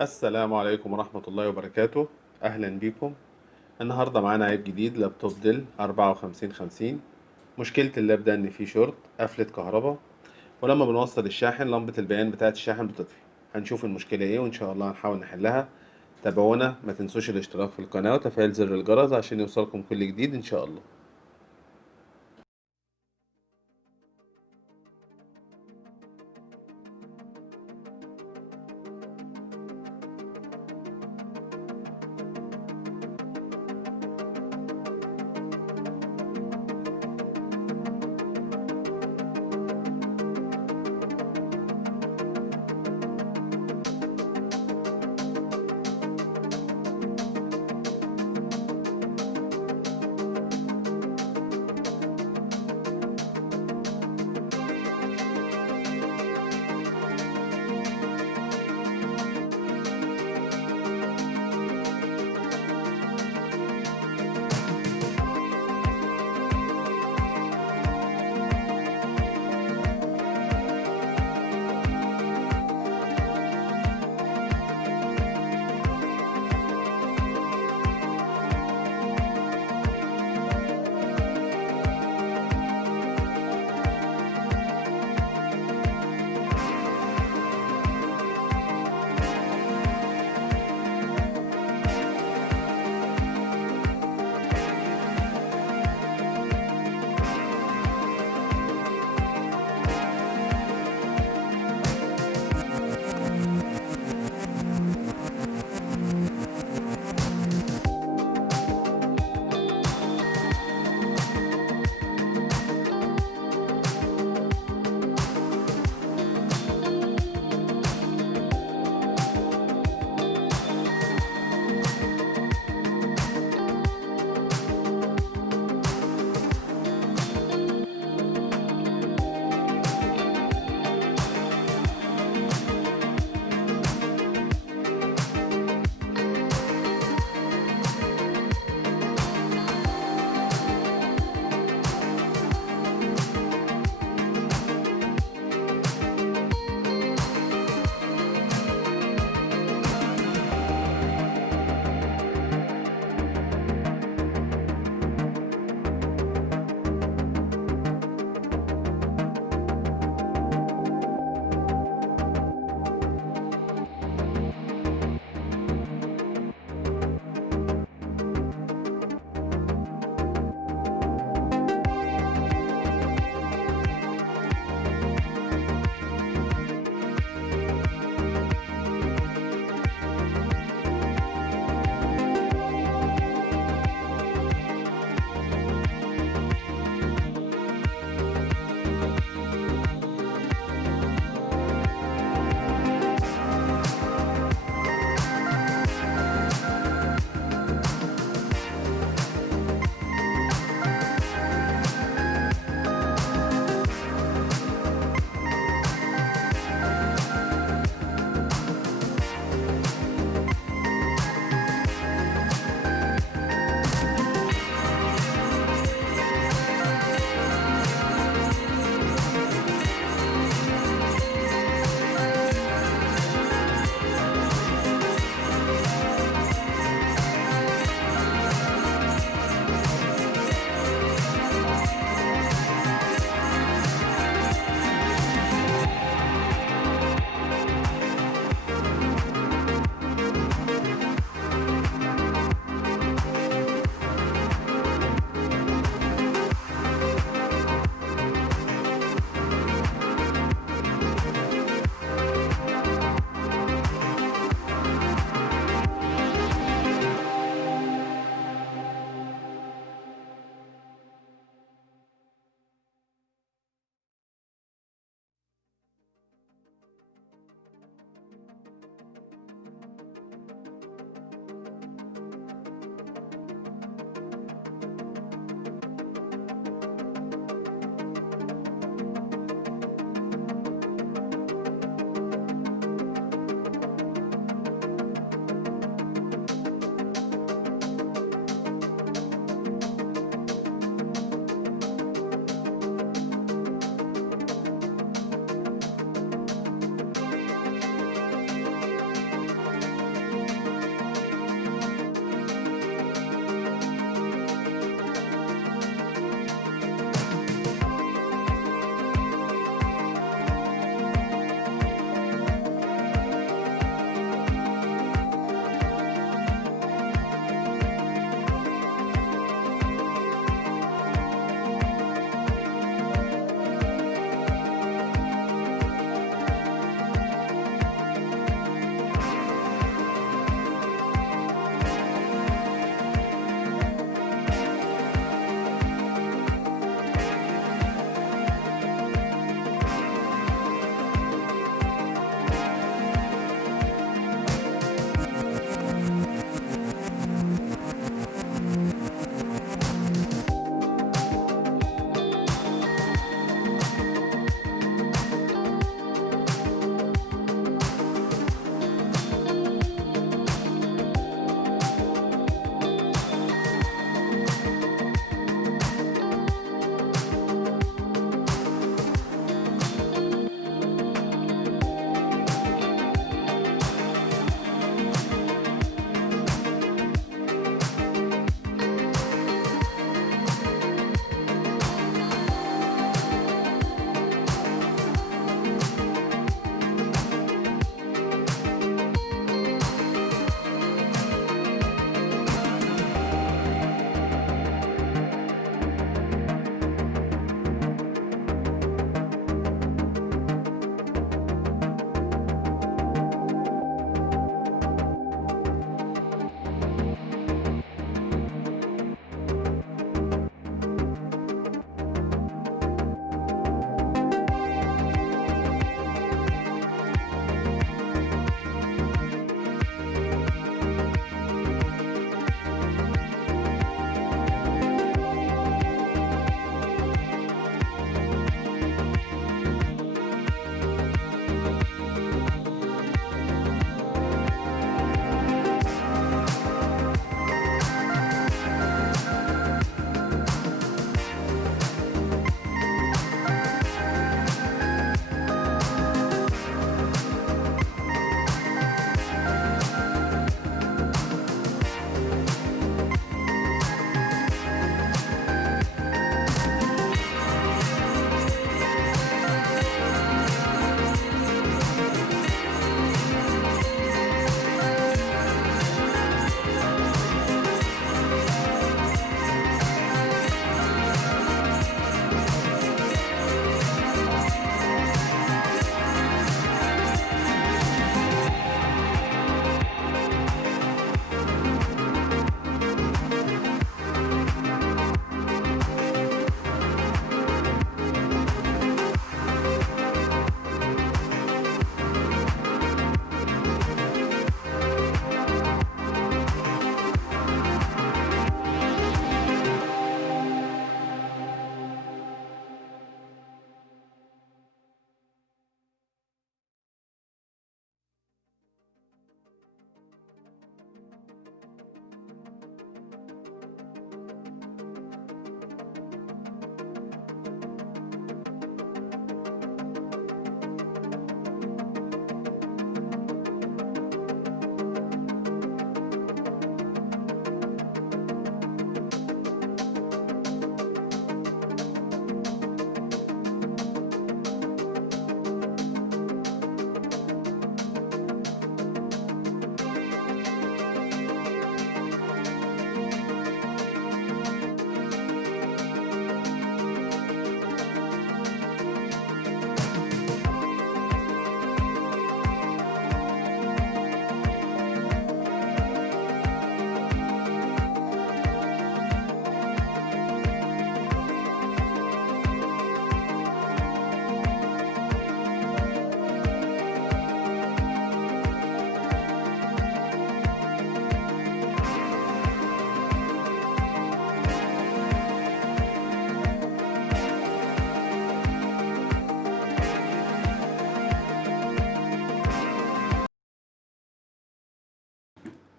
السلام عليكم ورحمة الله وبركاته. أهلا بيكم. النهاردة معانا عيب جديد، لابتوب ديل 5450. مشكلة اللاب ده إن فيه شورت قفلة كهرباء، ولما بنوصل الشاحن لمبة البيان بتاعة الشاحن بتطفي. هنشوف المشكلة إيه وإن شاء الله هنحاول نحلها. تابعونا، ما تنسوش الاشتراك في القناة وتفعيل زر الجرس عشان يوصلكم كل جديد إن شاء الله.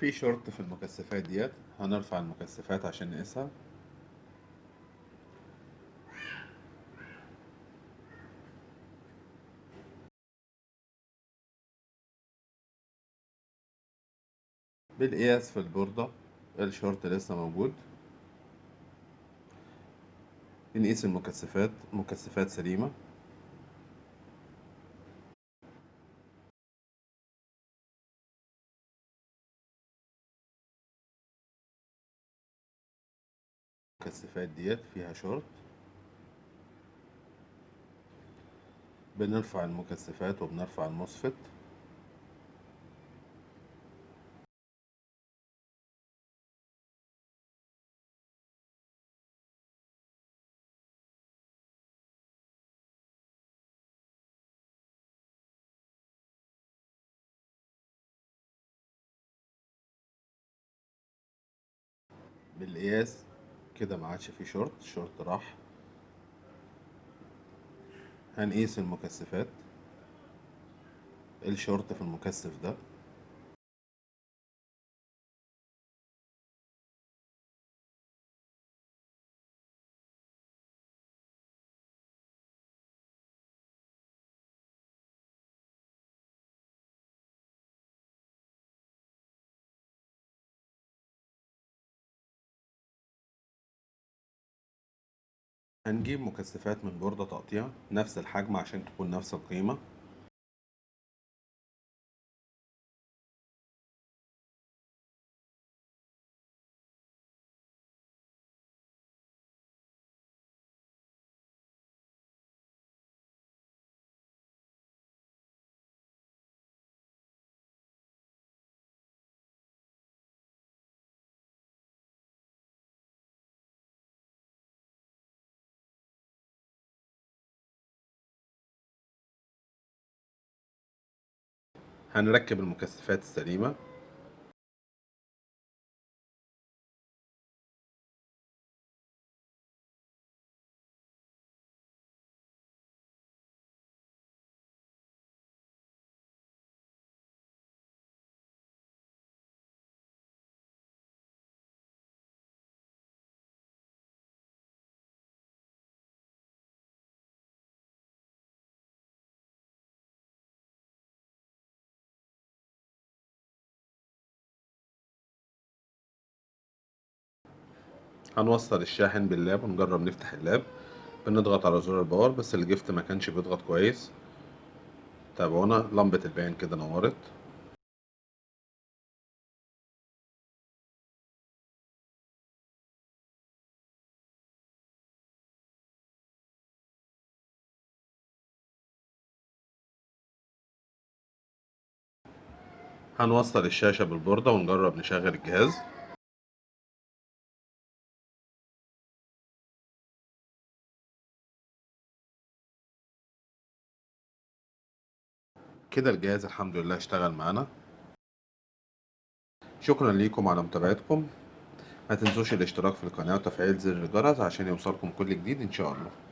في شورت في المكثفات ديت، هنرفع المكثفات عشان نقيسها. بالقياس في البوردة الشورت لسه موجود. بنقيس المكثفات، مكثفات سليمة. المكثفات ديت فيها شورت. بنرفع المكثفات وبنرفع المصفت. بالقياس كده ما عادش فيه شورت، الشورت راح. هنقيس المكثفات. الشورت في المكثف ده. هنجيب مكثفات من بوردة تقطيع نفس الحجم عشان تكون نفس القيمة. هنركب المكثفات السليمة. هنوصل الشاحن باللاب ونجرب نفتح اللاب. بنضغط على زرار الباور بس الجفت ما كانش بيضغط كويس. تابعونا، لمبة البيان كده نورت. هنوصل الشاشة بالبوردة ونجرب نشغل الجهاز. كده الجهاز الحمد لله اشتغل معانا. شكرا ليكم على متابعتكم. ما تنسوش الاشتراك في القناة وتفعيل زر الجرس عشان يوصلكم كل جديد ان شاء الله.